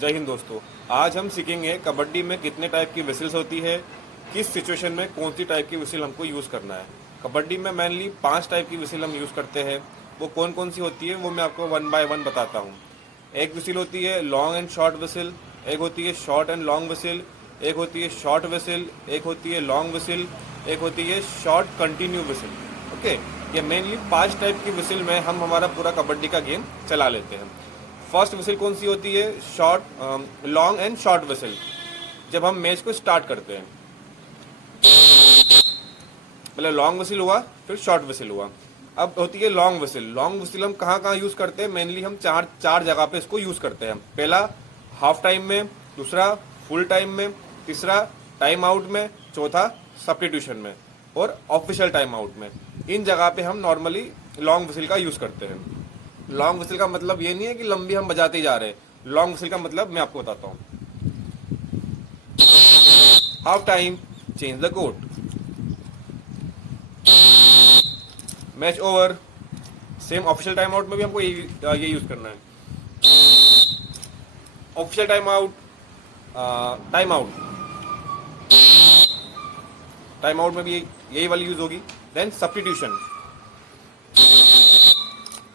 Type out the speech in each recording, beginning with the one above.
जय हिंद दोस्तों। आज हम सीखेंगे कबड्डी में कितने टाइप की विसिल्स होती है, किस सिचुएशन में कौन सी टाइप की विसिल हमको यूज़ करना है। कबड्डी में मेनली 5 टाइप की विसिल हम यूज़ करते हैं। वो कौन कौन सी होती है वो मैं आपको 1 बाय 1 बताता हूँ। एक विसिल होती है लॉन्ग एंड शॉर्ट विसिल, एक होती है शॉर्ट एंड लॉन्ग विसिल, एक होती है शॉर्ट विसिल, एक होती है लॉन्ग विसिल, एक होती है शॉर्ट कंटिन्यू विसिल। ओके, ये मेनली 5 टाइप की विसिल में हम हमारा पूरा कबड्डी का गेम चला लेते हैं। फर्स्ट विसिल कौन सी होती है? Short long and short whistle. जब हम मैच को स्टार्ट करते हैं, पहले लॉन्ग विसिल हुआ, फिर शॉर्ट विसिल हुआ। अब होती है लॉन्ग विसिल। लॉन्ग विसिल हम कहाँ कहाँ यूज करते हैं? मेनली हम चार जगह पे इसको यूज करते हैं। पहला हाफ टाइम में, दूसरा फुल टाइम में, तीसरा टाइम आउट में, चौथा सब्स्टिट्यूशन में और ऑफिशियल टाइम आउट में। इन जगह पे हम नॉर्मली लॉन्ग विसिल का यूज करते हैं। लॉन्ग विसिल का मतलब ये नहीं है कि लंबी हम बजाते ही जा रहे हैं। लॉन्ग विसिल का मतलब मैं आपको बताता हूँ। Half time, change the court, match over. Same official time out में भी हमको ये यूज करना है। Official time out, time out, time out में भी यही वाली यूज होगी। Then substitution,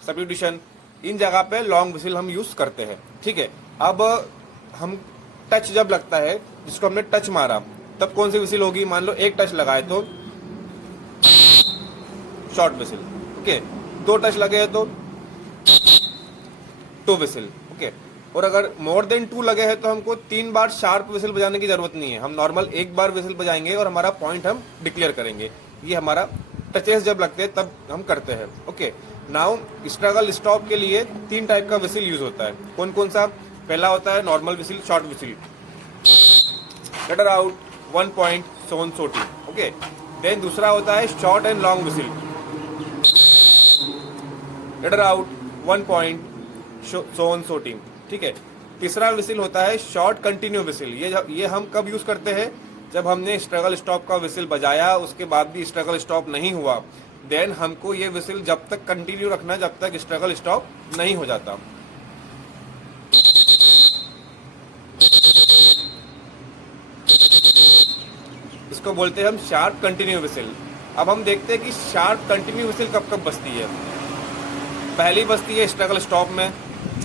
substitution. इन जगह पे लॉन्ग विसिल हम यूज करते हैं। ठीक है, अब हम टच जब लगता है, जिसको हमने टच मारा, तब कौन सी विसिल होगी? मान लो एक टच लगाए तो शॉर्ट विसिल। ओके, 2 टच लगे हैं तो 2 विसिल। ओके, और अगर मोर देन 2 लगे हैं तो हमको 3 बार शार्प विसिल बजाने की जरूरत नहीं है। हम नॉर्मल 1 बार विसिल बजाएंगे और हमारा पॉइंट हम डिक्लेयर करेंगे। ये हमारा टचेस जब लगते हैं तब हम करते हैं। ओके, नाउ स्ट्रगल स्टॉप के लिए 3 टाइप का विसिल यूज होता है। कौन कौन सा? पहला होता है normal whistle, short whistle, letter out, 1 point, so on so team. Okay, then दूसरा होता है short and long whistle, letter out, 1 point, so on so team. ठीक है, तीसरा विसिल होता है शॉर्ट कंटिन्यू विसिल। ये हम कब यूज करते हैं? जब हमने स्ट्रगल स्टॉप का विसिल बजाया, उसके बाद भी स्ट्रगल स्टॉप नहीं हुआ, देन हमको ये विसिल जब तक कंटिन्यू रखना जब तक स्ट्रगल स्टॉप नहीं हो जाता। इसको बोलते हैं हम शार्प कंटिन्यू विसिल। अब हम देखते हैं कि शार्प कंटिन्यू विसिल कब कब बजती है। पहली बजती है स्ट्रगल स्टॉप में।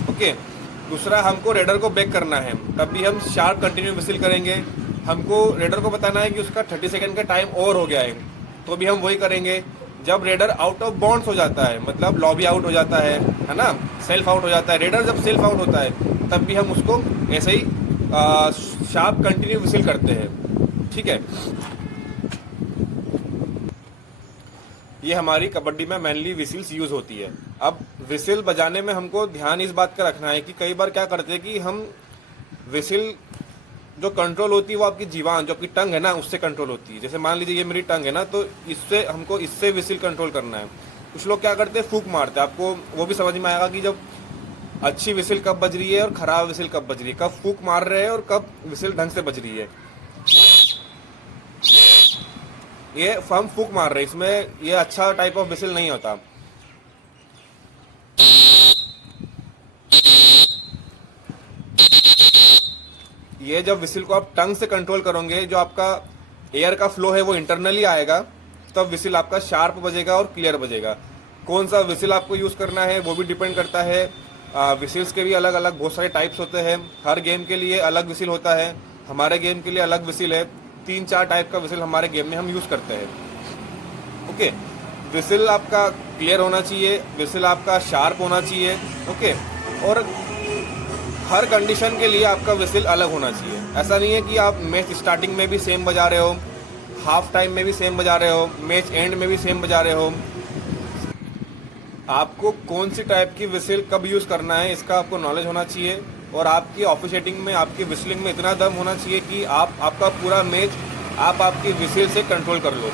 ओके, दूसरा हमको रेडर को बैक करना है, तब भी हम शार्प कंटिन्यू विसिल करेंगे। हमको रेडर को बताना है कि उसका 30 सेकंड का टाइम ओवर हो गया है, तो भी हम वही करेंगे। जब रेडर आउट ऑफ बाउंड्स हो जाता है, मतलब लॉबी आउट हो जाता है ना, सेल्फ आउट हो जाता है, रेडर जब सेल्फ आउट होता है तब भी हम उसको ऐसे ही शार्प कंटिन्यू विसिल करते हैं। ठीक है, ये हमारी कबड्डी में मेनली विसिल्स यूज होती है। अब विसिल बजाने में हमको ध्यान इस बात का रखना है कि कई बार क्या करते हैं कि हम विसिल जो कंट्रोल होती है वो आपकी जीवान, जो आपकी टंग है ना, उससे कंट्रोल होती है। जैसे मान लीजिए ये मेरी टंग है ना, तो इससे हमको इससे विसिल कंट्रोल करना है। कुछ लोग क्या करते हैं, फूक मारते हैं। आपको वो भी समझ में आएगा कि जब अच्छी विसिल कब बज रही है और खराब विसिल कब बज रही है, कब फूक मार रहे हैं और कब विसिल ढंग से बज रही है। ये हम फूक मार रहे हैं, इसमें ये अच्छा टाइप ऑफ विसिल नहीं होता। ये जब विसिल को आप टंग से कंट्रोल करोगे, जो आपका एयर का फ्लो है वो इंटरनली आएगा, तब विसिल आपका शार्प बजेगा और क्लियर बजेगा। कौन सा विसिल आपको यूज करना है वो भी डिपेंड करता है। विसिल्स के भी अलग अलग बहुत सारे टाइप्स होते हैं। हर गेम के लिए अलग विसिल होता है। हमारे गेम के लिए अलग विसिल है। 3-4 टाइप का विसिल हमारे गेम में हम यूज करते हैं। ओके, विसिल आपका क्लियर होना चाहिए, विसिल आपका शार्प होना चाहिए। ओके, और हर कंडीशन के लिए आपका विसिल अलग होना चाहिए। ऐसा नहीं है कि आप मैच स्टार्टिंग में भी सेम बजा रहे हो, हाफ टाइम में भी सेम बजा रहे हो, मैच एंड में भी सेम बजा रहे हो। आपको कौन सी टाइप की विसिल कब यूज करना है इसका आपको नॉलेज होना चाहिए। और आपकी ऑफिशिएटिंग में, आपकी विसिलिंग में इतना दम होना चाहिए कि आप आपका पूरा मैच आप आपकी विसिल से कंट्रोल कर लो।